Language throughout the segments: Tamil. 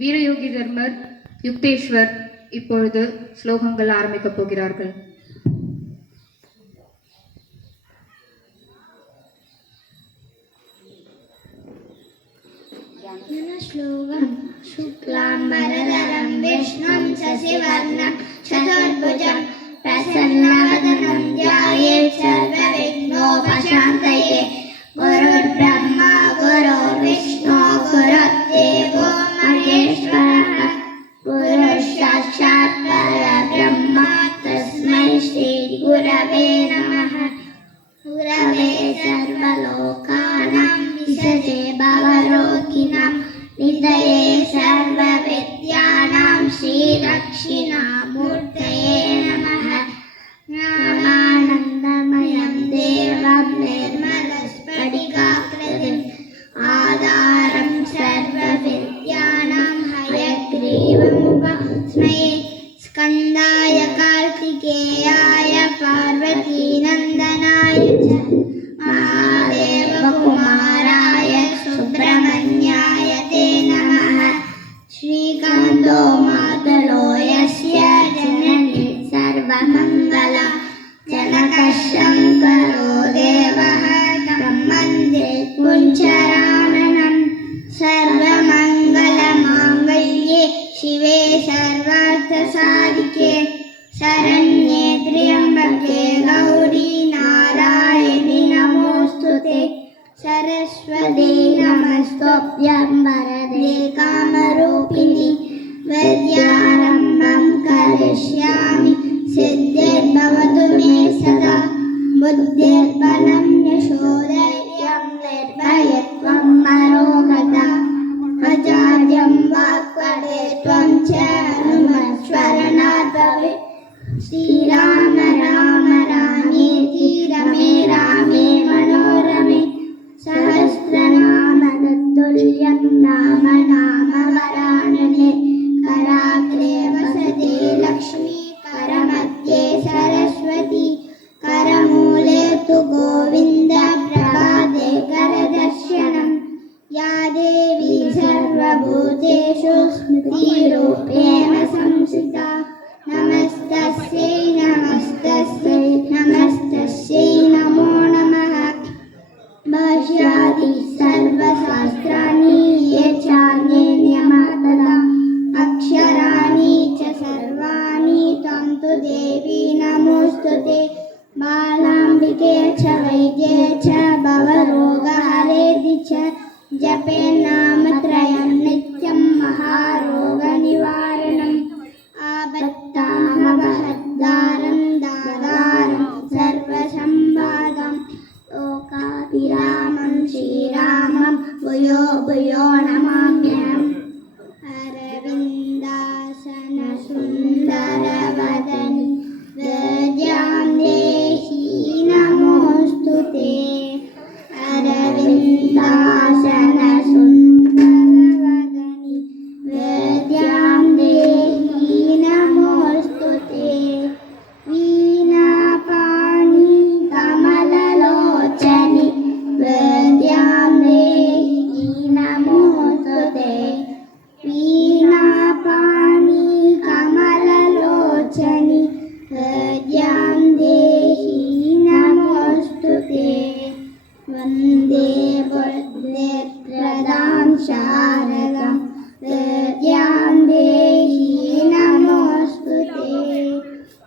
வீரயோகி தர்மர், யுக்தேஸ்வர் இப்பொழுது ஸ்லோகங்கள் ஆரம்பிக்கப் போகிறார்கள். श्लोकम् शुक्लाम्बरधरं विष्णुं शशिवर्णं चतुर्भुजं प्रसन्नवदनं ध्यायेत् सर्वविघ्नोपशान्तये। गुरुर्ब्रह्मा गुरुर्विष्णु गुरुर्देवो महेश्वरः गुरुसाक्षात् परब्रह्म तस्मै श्रीगुरवे नमः। गुरवे सर्वलोकानां विषजे भवरोगिणां निधये सर्वविद्यानां श्रीदक्षिणामूर्तये नमः। ज्ञानानन्दमयं देवं निर्मलस्फटिकाकृतिम् आधारं सर्वविद्यानां हयग्रीवमुपास्महे। स्कन्दाय कार्तिकेयाय पार्वतीनन्दनाय च महादेवकुमाराय सुब्रह्मण्याय ते नमः। श्रीकान्तो मातरो यस्य जननी सर्वमङ्गला जनकशङ्करो देवः तं वन्दे कुञ्जराननं। सर्वमङ्गलमाङ्गल्ये शिवे सर्वार्थसाधिके शरण्ये त्र्यम्बके गौरी नारायणि नमोऽस्तुते। सरस्वती नमस्तुभ्यं वरदे कामरूपिणि विद्यारम्भं करिष्यामि सिद्धिर्भवतु मे सदा। बुद्धिर्बलं यशोधैर्यं निर्भयत्वं मरोगता अजाड्यं वाक्पटुत्वं च हनुमत्स्मरणात् भवेत्। श्रीराम राम रामेति रमे रामे मनोरमे सहस्रनाम तत्तुल्यं राम नाम वरानने। कराग्रे वसते लक्ष्मी करमध्ये सरस्वती करमूले तु गोविन्द प्रभाते करदर्शनम्। या देवी सर्वभूतेषु स्मृतिरूपेण संस्थिता नमस्तस्यै नमस्तस्यै नमस्तस्यै नमो नमः। भाष्यादि सर्वशास्त्राणि ये चान्येन्यमातदा अक्षराणि च सर्वाणि त्वं तु देवी नमोऽस्तुते। बालाम्बिके च वैद्ये च भवरोगहरेति च जपे नामत्रयं नित्यं महारोगनिवारणम्। आपत्तामपहद्दारं दातारं सर्वसम्पदां लोकाभिरामं श्रीरामं भूयो भूयो नमाम्यहम्। अरविन्दासन सुन्दरवदनि विद्यां देहि नमोऽस्तुते। अरविन्दासन सुन्दरवदनि विद्यां देहि नमोऽस्तुते। वीणापाणि कमललोचनि विद्यां देहि नमोऽस्तुते। वीणापाणि कमललोचनि विद्यां देहि नमोऽस्तुते। वन्दे बुद्धिप्रदां शारदां विद्यां देहि नमोऽस्तुते।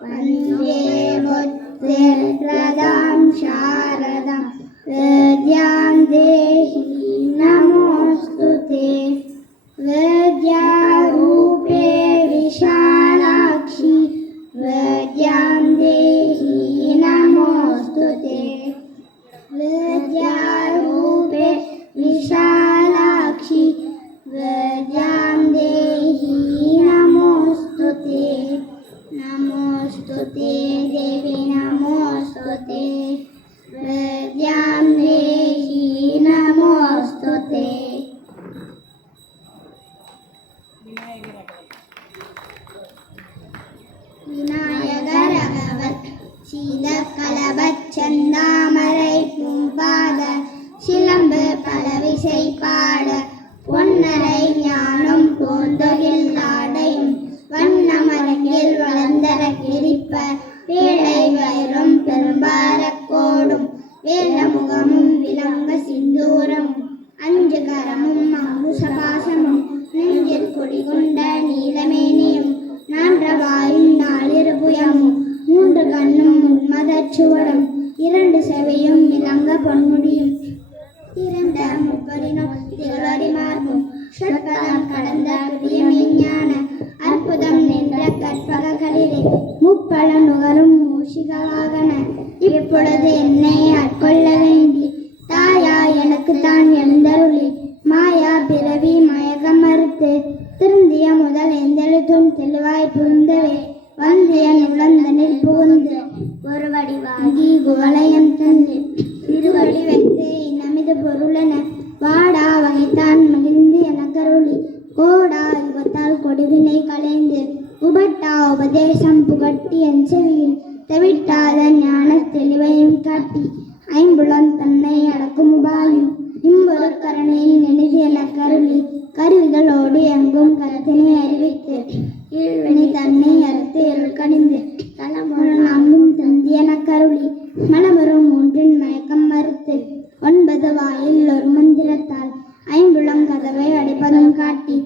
वन्दे बुद्धिप्रदां शारदां विद्यां देहि नमोऽस्तुते। विद्यारूपे विशालाक्षि विद्यां देहि नमोऽस्तुते। विद्यारूपे विशालाक्षि विद्यां देहि नमोऽस्तुते। नमोऽस्तुते देवी नमोऽस्तुते। विद्यां देहि नमोऽस्तुते। கொண்ட முப்பரினும் திகழொளி மார்பும் சொற்பதம் கடந்த புதிய மெஞ்ஞான அற்புதம் நின்ற கற்பககளிலே முப்பழ நுகரும் மூஷிக வாகன இப்பொழுது என்னை ஆட்கொள்ள வேண்டி தாயா எனக்கு தான் எழுந்தருளி மாயா பிறவி மயக்க மறுத்து திருந்திய முதல் எந்தெழுத்தும் தெளிவாய் புரிந்தவே வந்திய நுழந்தனில் புகுந்து ஒரு வடி வாங்கி குவளையம் தந்து இருவடி வைத்து இனமிது பொருளென வாடா வகைத்தான் மகிழ்ந்து எனக்கருளி கோடா யுகத்தால் கொடுவினை களைந்து உபட்டா உபதேசம் புகட்டி என் செவியில் தவிட்டாத ஞான தெளிவையும் காட்டி ஐம்புலம் தன்னை அடக்கும் உபாயம் இம்பொரு கருணையில் நெனிது எனக்கருளி கருவிகளோடு எங்கும் கருத்தினை அறிவித்து கீழ்வினை தன்னை அறுத்து எழுக்கணிந்து தலைமுறை நான்கும் தந்தி எனக்கருளி மலமரும் மூன்றின் மயக்கம் மறுத்து 9 வாயில் ஒரு மந்திரத்தால் ஐம்புலம் கதவை அடைப்பதும் காட்டி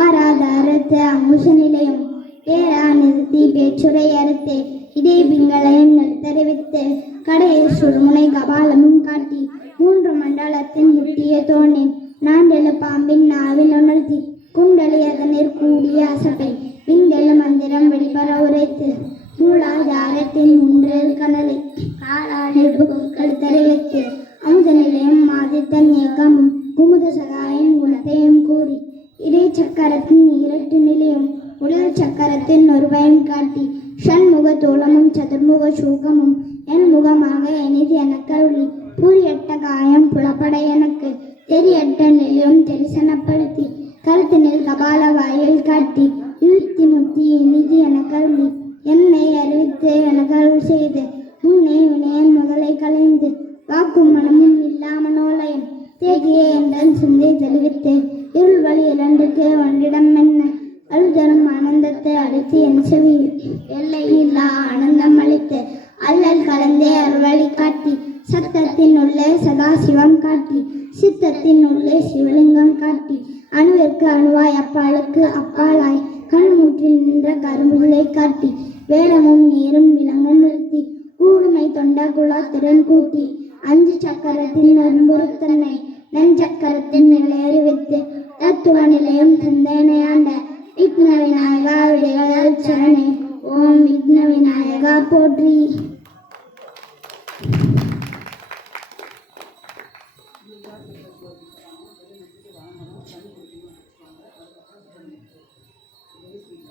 ஆறாத அறுத்து அங்குஷ நிலையும் பேரா நிறுத்தி பேச்சுரை அறுத்து இதே பிங்களையும் நிறுத்தறிவித்து கடையில் சுடுமுனை கபாலமும் காட்டி 3 மண்டலத்தின் முட்டிய தோணின் நாண்டெழு பாம்பின் நாவில் உணர்த்தி குண்டலி அதனிற் கூடிய அசப்பை விண்டெழு மந்திரம் வெளிப்பற உரைத்து மூலாதாரத்தின் முன்றில் கனலை காலாடிப்பு கழுத்தறிவித்து அமுத நிலையம் மாதித்தன் இயக்கமும் குமுத சகாயின் குணத்தையும் கூறி இடை சக்கரத்தின் 2 நிலையும் உடல் சக்கரத்தின் ஒருவயம் காட்டி ஷண்முக தோளமும் சதுர்முக சூகமும் என் முகமாக எனிது எனக்கருளி பூரியட்ட காயம் புலப்பட எனக்கு தெரியட்ட நிலையும் தெரிசனப்படுத்தி கருத்தினில் கபால வாயில் காட்டி இழுத்தி முத்தி இனிது எனக்கருளி என்னை அறிவித்து எனக்கருள் செய்து முன்னே வினயன் முதலை கலைந்து வாக்கும் மனமும் இல்லாமனோலயம் தேகிய என்றன் சிந்தை தெளிவித்து இருள் வழி 2க்கு ஒன்றிடம் என்ன அழுதரும் ஆனந்தத்தை அளித்து என் செவியில் எல்லை இல்லா ஆனந்தம் அளித்து அல்லல் கலந்தே அருள்வழி காட்டி சத்தத்தின் உள்ளே சதாசிவம் காட்டி சித்தத்தின் உள்ளே சிவலிங்கம் காட்டி அணுவிற்கு அணுவாய் அப்பாளுக்கு அப்பாலாய் கண்மூற்றில் நின்ற கரும்புகளை காட்டி வேடமும் நீரும் விலங்க நிறுத்தி கூடுமை தொண்ட குலாத்திறன் கூட்டி 5 சக்கரத்தின் நண்புறுத்தன்னை நெஞ்சக்கரத்தின் நிலையறிவித்து தத்துவ நிலையம் தந்தேனையாண்ட விக்ன விநாயகா விடைகள் சரணே ஓம் விக்ன விநாயகா போற்றி.